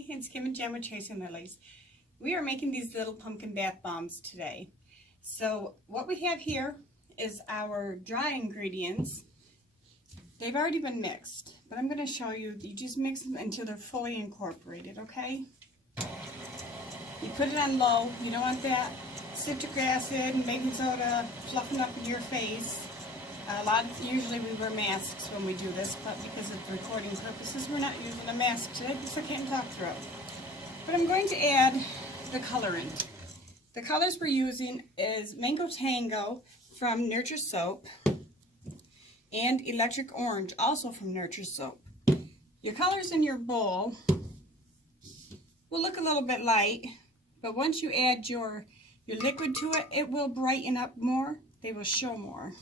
Hi, it's Kim and Jen with Chasing Lilies. We are making these little pumpkin bath bombs today. So what we have here is our dry ingredients. They've already been mixed, but I'm going to show you. You just mix them until they're fully incorporated, okay? You put it on low. You don't want that citric acid and baking soda fluffing up your face. Usually we wear masks when we do this, but because of recording purposes, we're not using a mask today because I can't talk through. But I'm going to add the colorant. The colors we're using is Mango Tango from Nurture Soap and Electric Orange, also from Nurture Soap. Your colors in your bowl will look a little bit light, but once you add your liquid to it, it will brighten up more. They will show more.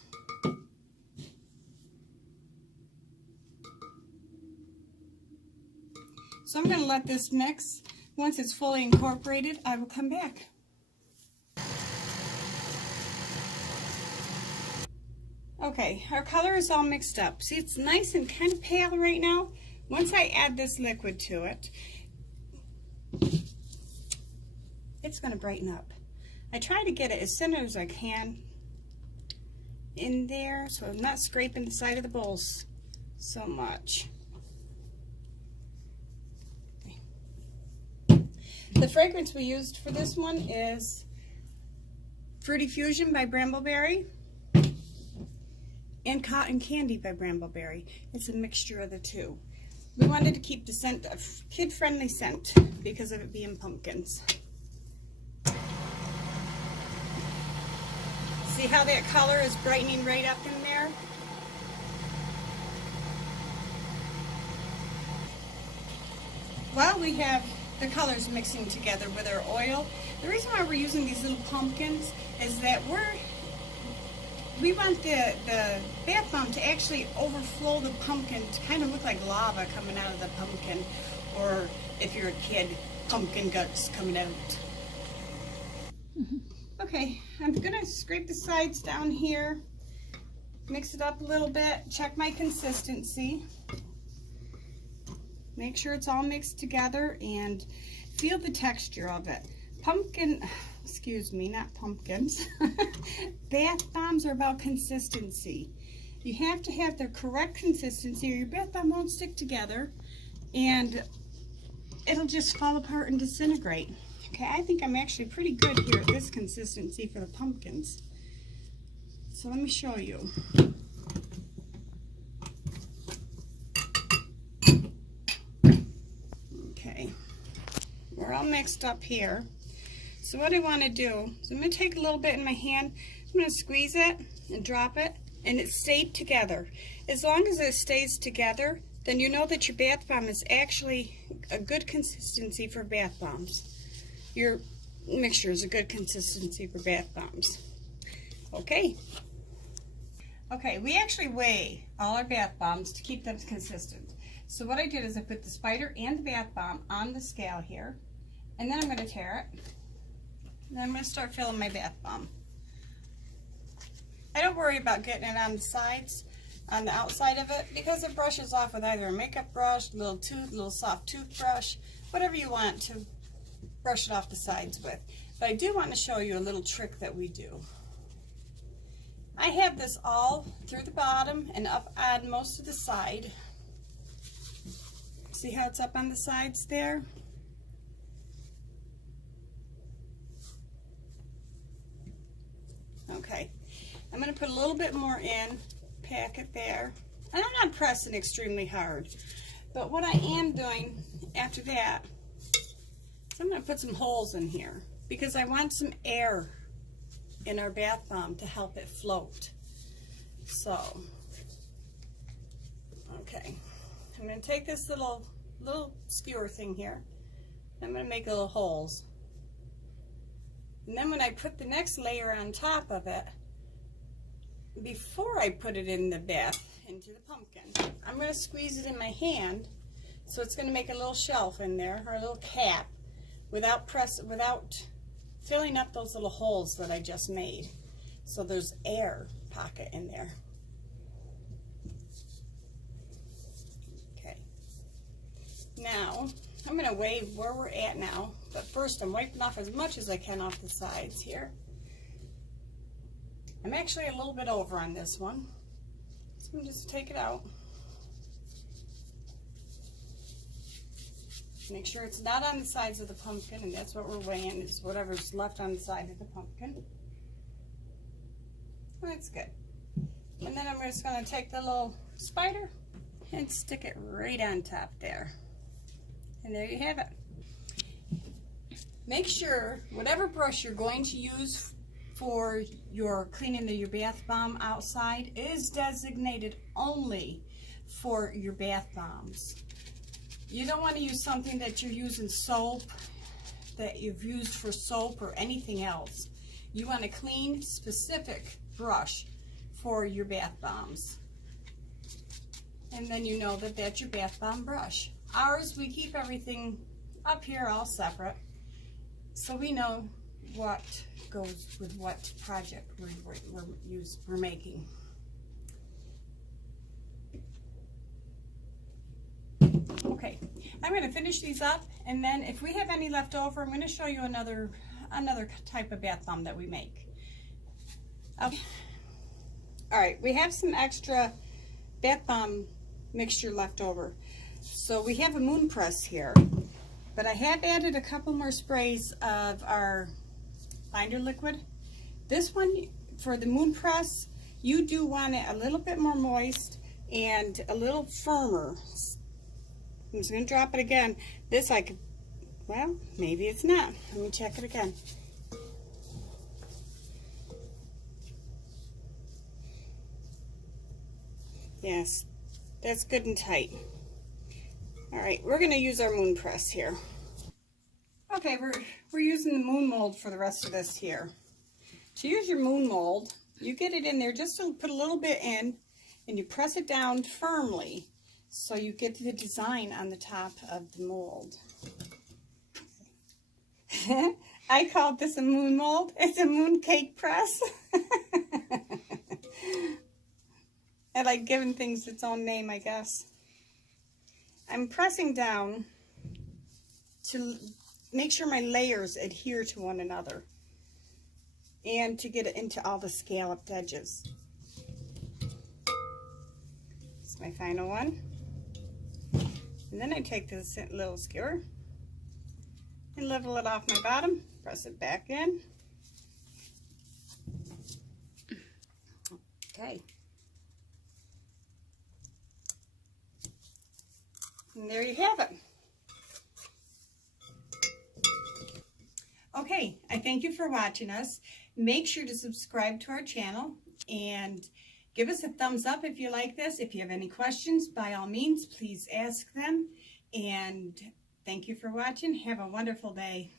So I'm going to let this mix. Once it's fully incorporated, I will come back. Okay, our color is all mixed up. See, it's nice and kind of pale right now. Once I add this liquid to it, it's going to brighten up. I try to get it as center as I can in there so I'm not scraping the side of the bowls so much. The fragrance we used for this one is Fruity Fusion by Brambleberry and Cotton Candy by Brambleberry. It's a mixture of the two. We wanted to keep the scent a kid-friendly scent because of it being pumpkins. See how that color is brightening right up in there? Well, we have the colors mixing together with our oil. The reason why we're using these little pumpkins is that we want the bath bomb to actually overflow the pumpkin, to kind of look like lava coming out of the pumpkin, or if you're a kid, pumpkin guts coming out. Okay, I'm gonna scrape the sides down here, mix it up a little bit, check my consistency. Make sure it's all mixed together and feel the texture of it. Not pumpkins. Bath bombs are about consistency. You have to have the correct consistency or your bath bomb won't stick together and it'll just fall apart and disintegrate. Okay, I think I'm actually pretty good here at this consistency for the pumpkins. So let me show you. We're all mixed up here. So what I want to do is I'm going to take a little bit in my hand, I'm going to squeeze it and drop it, and it stayed together. As long as it stays together, then you know that your bath bomb is actually a good consistency for bath bombs. Your mixture is a good consistency for bath bombs. Okay. Okay, we actually weigh all our bath bombs to keep them consistent. So what I did is I put the spider and the bath bomb on the scale here. And then I'm going to tare it. And then I'm going to start filling my bath bomb. I don't worry about getting it on the sides, on the outside of it, because it brushes off with either a makeup brush, a little soft toothbrush, whatever you want to brush it off the sides with. But I do want to show you a little trick that we do. I have this all through the bottom and up on most of the side. See how it's up on the sides there? Okay, I'm going to put a little bit more in, pack it there. And I'm not pressing extremely hard. But what I am doing after that is I'm going to put some holes in here because I want some air in our bath bomb to help it float. So, okay, I'm going to take this little skewer thing here. I'm going to make little holes. And then when I put the next layer on top of it, before I put it in the bath, into the pumpkin, I'm going to squeeze it in my hand, so it's going to make a little shelf in there, or a little cap, without filling up those little holes that I just made. So there's air pocket in there. Okay. Now, I'm going to weigh where we're at now, but first I'm wiping off as much as I can off the sides here. I'm actually a little bit over on this one, so I'm just take it out. Make sure it's not on the sides of the pumpkin, and that's what we're weighing, is whatever's left on the side of the pumpkin. That's good. And then I'm just going to take the little spider and stick it right on top there. And there you have it. Make sure whatever brush you're going to use for your cleaning your bath bomb outside is designated only for your bath bombs. You don't want to use something that you're using soap, that you've used for soap or anything else. You want a clean, specific brush for your bath bombs. And then you know that that's your bath bomb brush. Ours, we keep everything up here all separate, so we know what goes with what project we're making. Okay, I'm going to finish these up, and then if we have any left over, I'm going to show you another type of bath bomb that we make. Okay. All right, we have some extra bath bomb mixture left over. So we have a moon press here, but I have added a couple more sprays of our binder liquid. This one, for the moon press, you do want it a little bit more moist and a little firmer. I'm just going to drop it again. This I could, well, maybe it's not. Let me check it again. Yes, that's good and tight. All right, we're going to use our moon press here. Okay, we're using the moon mold for the rest of this here. To use your moon mold, you get it in there just to put a little bit in, and you press it down firmly so you get the design on the top of the mold. I called this a moon mold. It's a moon cake press. I like giving things its own name, I guess. I'm pressing down to make sure my layers adhere to one another and to get it into all the scalloped edges. This is my final one. And then I take this little skewer and level it off my bottom, press it back in. Okay. And there you have it. Okay, I thank you for watching us. Make sure to subscribe to our channel and give us a thumbs up if you like this. If you have any questions, by all means, please ask them. And thank you for watching. Have a wonderful day.